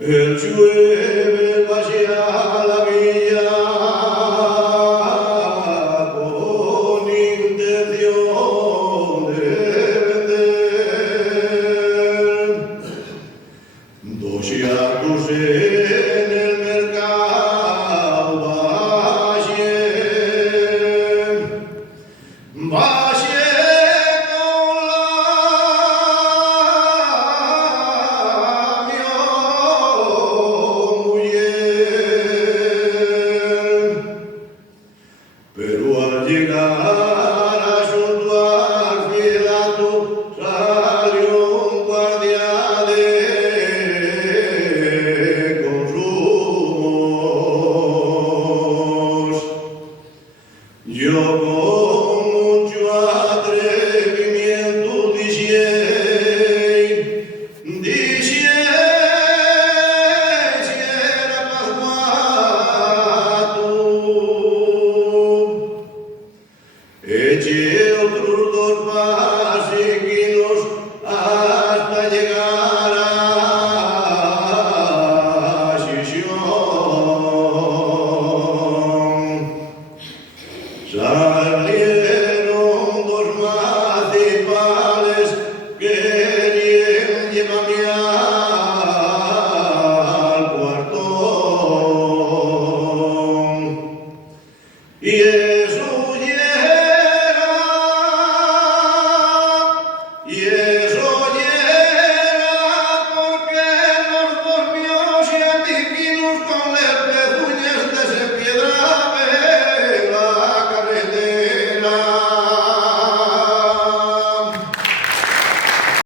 El llueve vaya a la villa con intención de vender. Dos yacos en el mercado vaya con la mujer. Pero al llegar a junto al fielato salió un guardia de consumos. Yo con mucho atrevimiento dije si era pascuato. Eché otros dos pasequinos hasta llegar a Sisión. Salí